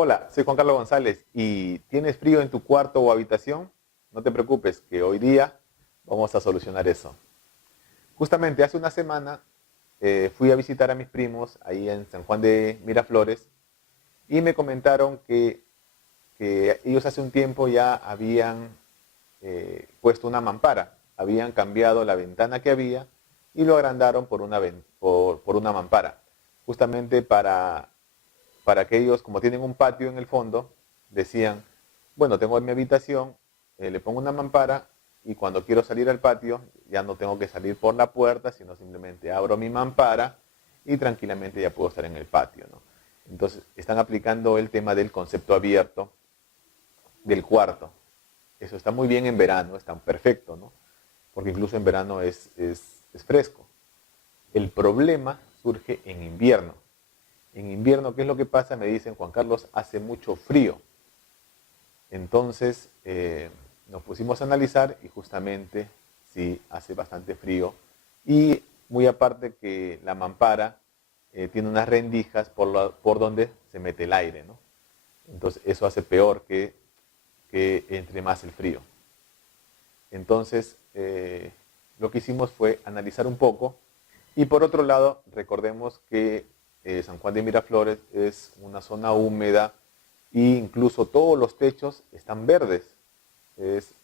Hola, soy Juan Carlos González y ¿tienes frío en tu cuarto o habitación? No te preocupes, que hoy día vamos a solucionar eso. Justamente hace una semana fui a visitar a mis primos ahí en San Juan de Miraflores y me comentaron que ellos hace un tiempo ya habían puesto una mampara, habían cambiado la ventana que había y lo agrandaron por una mampara, justamente para que ellos, como tienen un patio en el fondo, decían, bueno, tengo en mi habitación, le pongo una mampara y cuando quiero salir al patio ya no tengo que salir por la puerta, sino simplemente abro mi mampara y tranquilamente ya puedo estar en el patio, ¿no? Entonces, están aplicando el tema del concepto abierto del cuarto. Eso está muy bien en verano, está perfecto, ¿no? Porque incluso en verano es fresco. El problema surge en invierno. En invierno, ¿qué es lo que pasa? Me dicen, Juan Carlos, hace mucho frío. Entonces nos pusimos a analizar y justamente sí, hace bastante frío. Y muy aparte que la mampara tiene unas rendijas por donde se mete el aire, ¿no? Entonces eso hace peor que entre más el frío. Entonces lo que hicimos fue analizar un poco y por otro lado recordemos que San Juan de Miraflores es una zona húmeda e incluso todos los techos están verdes.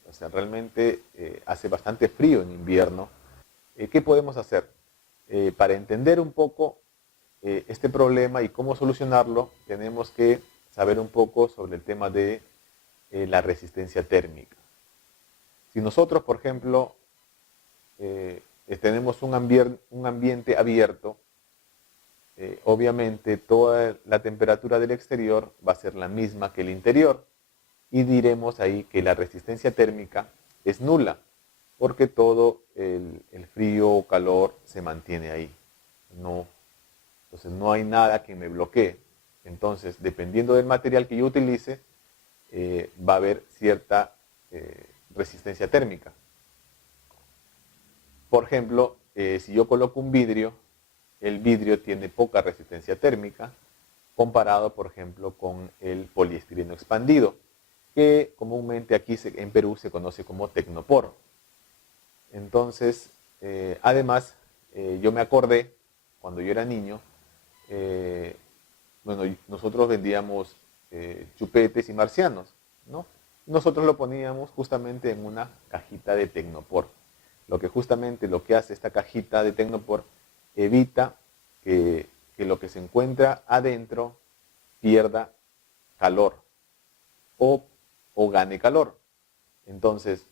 O sea, realmente hace bastante frío en invierno. ¿Qué podemos hacer? Para entender un poco este problema y cómo solucionarlo, tenemos que saber un poco sobre el tema de la resistencia térmica. Si nosotros, por ejemplo, tenemos un ambiente abierto, obviamente toda la temperatura del exterior va a ser la misma que el interior y diremos ahí que la resistencia térmica es nula porque todo el frío o calor se mantiene ahí. No, entonces no hay nada que me bloquee. Entonces, dependiendo del material que yo utilice, va a haber cierta resistencia térmica. Por ejemplo, si yo coloco un vidrio, el vidrio tiene poca resistencia térmica comparado, por ejemplo, con el poliestireno expandido, que comúnmente aquí en Perú se conoce como Tecnopor. Entonces, además, yo me acordé, cuando yo era niño, eh, bueno, nosotros vendíamos chupetes y marcianos, ¿no? Nosotros lo poníamos justamente en una cajita de Tecnopor. Lo que hace esta cajita de Tecnopor evita que lo que se encuentra adentro pierda calor o, o gane calor. Entonces,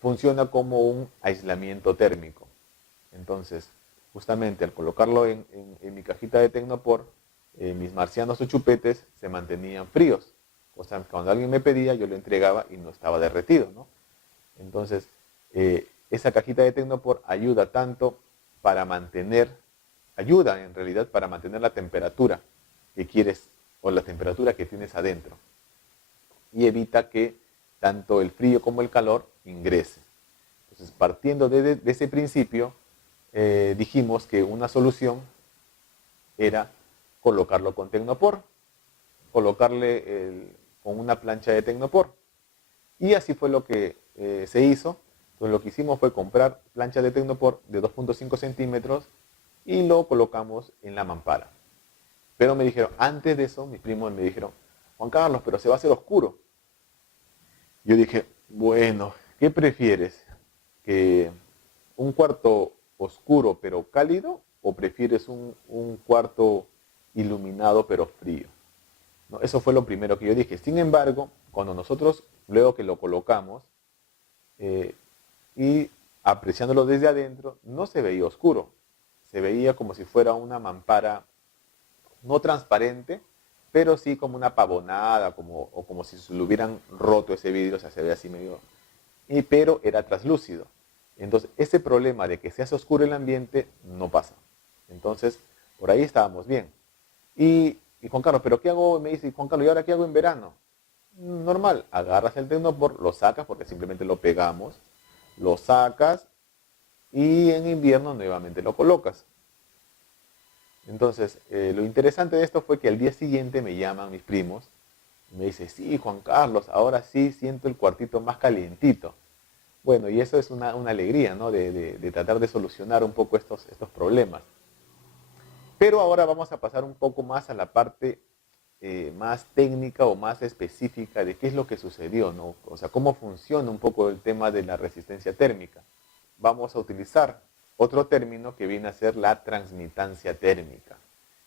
funciona como un aislamiento térmico. Entonces, justamente al colocarlo en mi cajita de Tecnopor, mis marcianos o chupetes se mantenían fríos. O sea, cuando alguien me pedía, yo lo entregaba y no estaba derretido, ¿no? Entonces, esa cajita de Tecnopor ayuda tanto para ayuda en realidad para mantener la temperatura que quieres o la temperatura que tienes adentro y evita que tanto el frío como el calor ingrese. Entonces, partiendo de ese principio, dijimos que una solución era colocarlo con Tecnopor, con una plancha de Tecnopor. Y así fue lo que se hizo. Entonces lo que hicimos fue comprar plancha de Tecnopor de 2.5 centímetros y lo colocamos en la mampara. Pero me dijeron, antes de eso, mis primos me dijeron, Juan Carlos, pero se va a hacer oscuro. Yo dije, bueno, ¿qué prefieres? ¿Que un cuarto oscuro pero cálido o prefieres un cuarto iluminado pero frío? ¿No? Eso fue lo primero que yo dije. Sin embargo, cuando nosotros, luego que lo colocamos eh, y apreciándolo desde adentro, no se veía oscuro. Se veía como si fuera una mampara no transparente, pero sí como una pavonada, o como si se lo hubieran roto ese vidrio, o sea, se ve así medio, pero era translúcido. Entonces, ese problema de que se hace oscuro el ambiente no pasa. Entonces, por ahí estábamos bien. Y Juan Carlos, ¿pero qué hago? Me dice, Juan Carlos, ¿y ahora qué hago en verano? Normal, agarras el Tecnopor, lo sacas porque simplemente lo pegamos, lo sacas y en invierno nuevamente lo colocas. Entonces, lo interesante de esto fue que al día siguiente me llaman mis primos y me dicen, sí, Juan Carlos, ahora sí siento el cuartito más calientito. Bueno, y eso es una alegría, ¿no? De tratar de solucionar un poco estos problemas. Pero ahora vamos a pasar un poco más a la parte más técnica o más específica de qué es lo que sucedió, ¿no? O sea, cómo funciona un poco el tema de la resistencia térmica. Vamos a utilizar otro término que viene a ser la transmitancia térmica,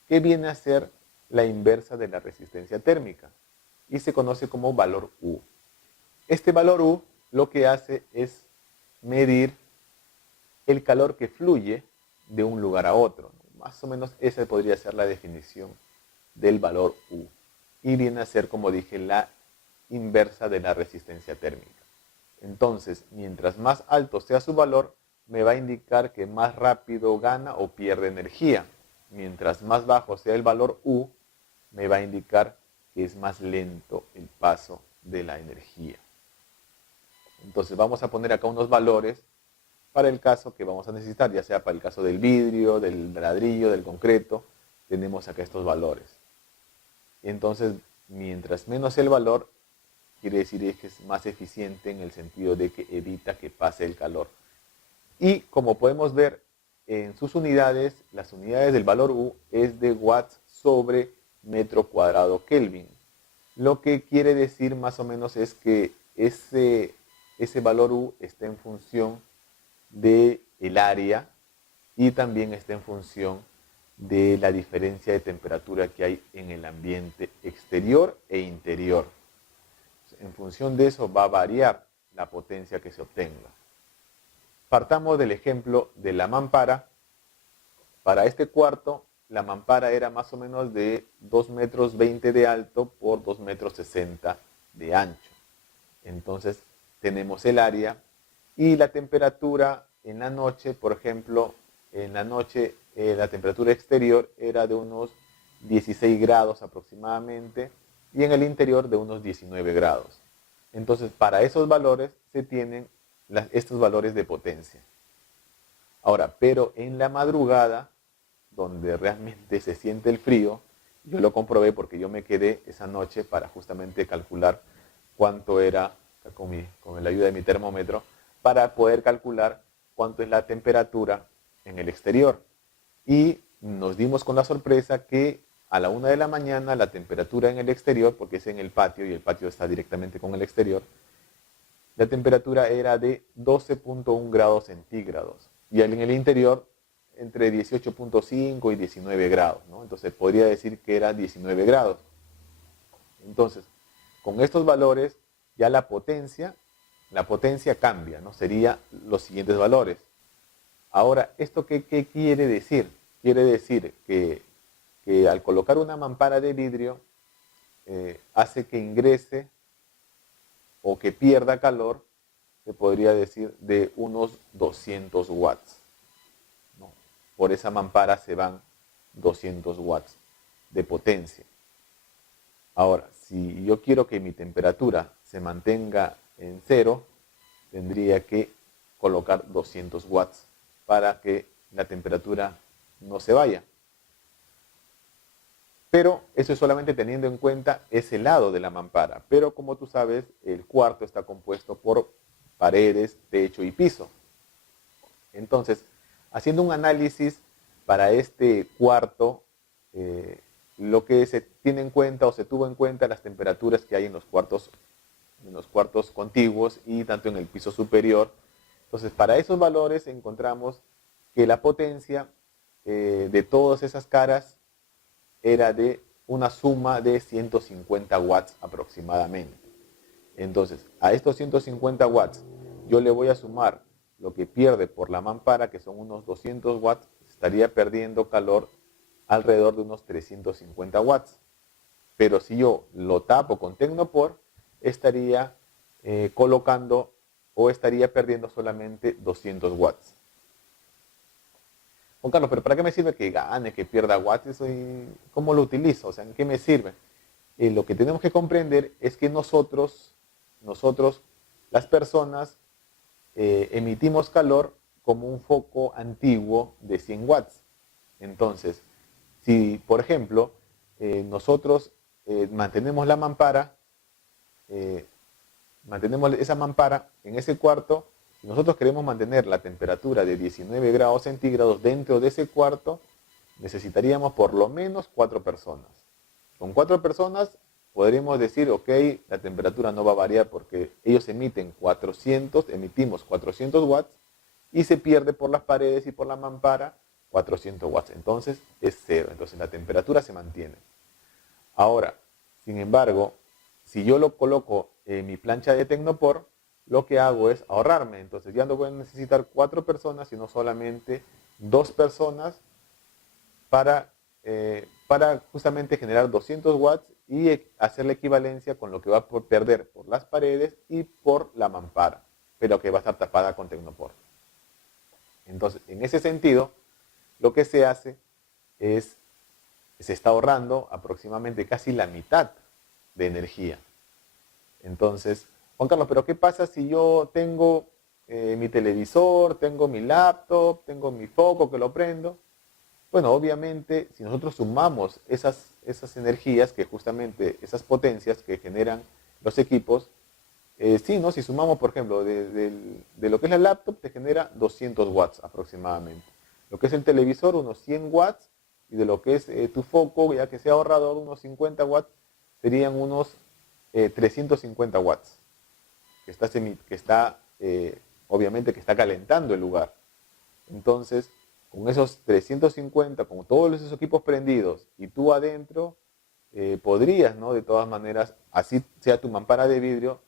que viene a ser la inversa de la resistencia térmica y se conoce como valor U. Este valor U lo que hace es medir el calor que fluye de un lugar a otro. Más o menos esa podría ser la definición del valor U. Y viene a ser, como dije, la inversa de la resistencia térmica. Entonces, mientras más alto sea su valor, me va a indicar que más rápido gana o pierde energía. Mientras más bajo sea el valor U, me va a indicar que es más lento el paso de la energía. Entonces vamos a poner acá unos valores para el caso que vamos a necesitar, ya sea para el caso del vidrio, del ladrillo, del concreto, tenemos acá estos valores. Entonces, mientras menos el valor, quiere decir que es más eficiente en el sentido de que evita que pase el calor. Y como podemos ver en sus unidades, las unidades del valor U es de watts sobre metro cuadrado Kelvin. Lo que quiere decir más o menos es que ese valor U está en función del área y también está en función de la diferencia de temperatura que hay en el ambiente exterior e interior. En función de eso va a variar la potencia que se obtenga. Partamos del ejemplo de la mampara. Para este cuarto, la mampara era más o menos de 2,20 metros de alto por 2,60 metros de ancho. Entonces tenemos el área y la temperatura en la noche, por ejemplo, en la noche la temperatura exterior era de unos 16 grados aproximadamente y en el interior de unos 19 grados. Entonces, para esos valores se tienen estos valores de potencia. Ahora, pero en la madrugada, donde realmente se siente el frío, yo lo comprobé porque yo me quedé esa noche para justamente calcular cuánto era, con la ayuda de mi termómetro, para poder calcular cuánto es la temperatura en el exterior. Y nos dimos con la sorpresa que a la 1 de la mañana la temperatura en el exterior, porque es en el patio y el patio está directamente con el exterior, la temperatura era de 12,1 grados centígrados. Y en el interior entre 18,5 y 19 grados, ¿no? Entonces podría decir que era 19 grados. Entonces, con estos valores ya la potencia cambia, ¿no? Sería los siguientes valores. Ahora, ¿esto qué quiere decir? Quiere decir que al colocar una mampara de vidrio hace que ingrese o que pierda calor, se podría decir, de unos 200 watts. ¿No? Por esa mampara se van 200 watts de potencia. Ahora, si yo quiero que mi temperatura se mantenga en cero, tendría que colocar 200 watts para que la temperatura no se vaya. Pero eso es solamente teniendo en cuenta ese lado de la mampara. Pero como tú sabes, el cuarto está compuesto por paredes, techo y piso. Entonces, haciendo un análisis para este cuarto, lo que se tiene en cuenta o se tuvo en cuenta las temperaturas que hay en los cuartos contiguos y tanto en el piso superior. Entonces, para esos valores encontramos que la potencia de todas esas caras era de una suma de 150 watts aproximadamente. Entonces, a estos 150 watts yo le voy a sumar lo que pierde por la mampara, que son unos 200 watts, estaría perdiendo calor alrededor de unos 350 watts. Pero si yo lo tapo con Tecnopor, estaría colocando o estaría perdiendo solamente 200 watts. Juan Carlos, pero ¿para qué me sirve que gane, que pierda watts? ¿Cómo lo utilizo? O sea, ¿en qué me sirve? Lo que tenemos que comprender es que nosotros, las personas, emitimos calor como un foco antiguo de 100 watts. Entonces, Si, por ejemplo, nosotros mantenemos la mampara, mantenemos esa mampara en ese cuarto, y nosotros queremos mantener la temperatura de 19 grados centígrados dentro de ese cuarto, necesitaríamos por lo menos 4 personas. Con 4 personas podríamos decir, ok, la temperatura no va a variar porque ellos emitimos 400 watts y se pierde por las paredes y por la mampara 400 watts. Entonces es cero, entonces la temperatura se mantiene. Ahora, sin embargo, si yo lo coloco en mi plancha de Tecnopor, lo que hago es ahorrarme. Entonces ya no voy a necesitar 4 personas, sino solamente 2 personas para justamente generar 200 watts y hacer la equivalencia con lo que va a perder por las paredes y por la mampara, pero que va a estar tapada con Tecnopor. Entonces, en ese sentido, lo que se hace es, se está ahorrando aproximadamente casi la mitad de energía. Entonces, Juan Carlos, pero ¿qué pasa si yo tengo mi televisor, tengo mi laptop, tengo mi foco que lo prendo? Bueno, obviamente, si nosotros sumamos esas energías, que justamente esas potencias que generan los equipos, sí, ¿no? Si sumamos, por ejemplo, de lo que es la laptop, te genera 200 watts aproximadamente. Lo que es el televisor, unos 100 watts, y de lo que es tu foco, ya que sea ahorrador, unos 50 watts, serían unos 350 watts, obviamente que está calentando el lugar. Entonces, con esos 350, con todos esos equipos prendidos y tú adentro, podrías, ¿no? De todas maneras, así sea tu mampara de vidrio,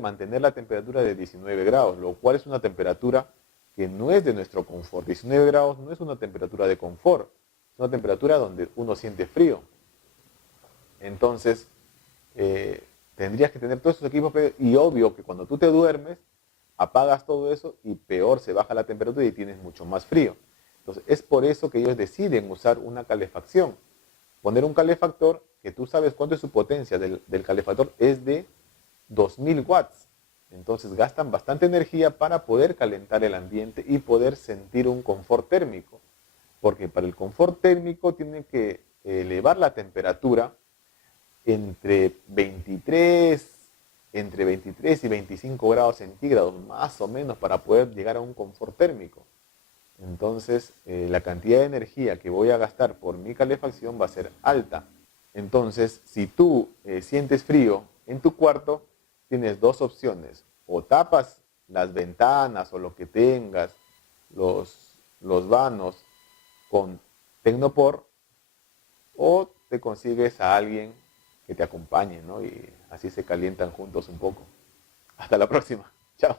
mantener la temperatura de 19 grados, lo cual es una temperatura que no es de nuestro confort. 19 grados no es una temperatura de confort, es una temperatura donde uno siente frío. Entonces, tendrías que tener todos esos equipos y obvio que cuando tú te duermes, apagas todo eso y peor se baja la temperatura y tienes mucho más frío. Entonces, es por eso que ellos deciden usar una calefacción. Poner un calefactor, que tú sabes cuánto es su potencia del calefactor, es de 2000 watts. Entonces, gastan bastante energía para poder calentar el ambiente y poder sentir un confort térmico. Porque para el confort térmico tiene que elevar la temperatura entre 23 y 25 grados centígrados, más o menos, para poder llegar a un confort térmico. Entonces, la cantidad de energía que voy a gastar por mi calefacción va a ser alta. Entonces, si tú sientes frío en tu cuarto, tienes dos opciones. O tapas las ventanas o lo que tengas, los vanos con Tecnopor, o te consigues a alguien que te acompañe, ¿no? Y así se calientan juntos un poco. Hasta la próxima. Chao.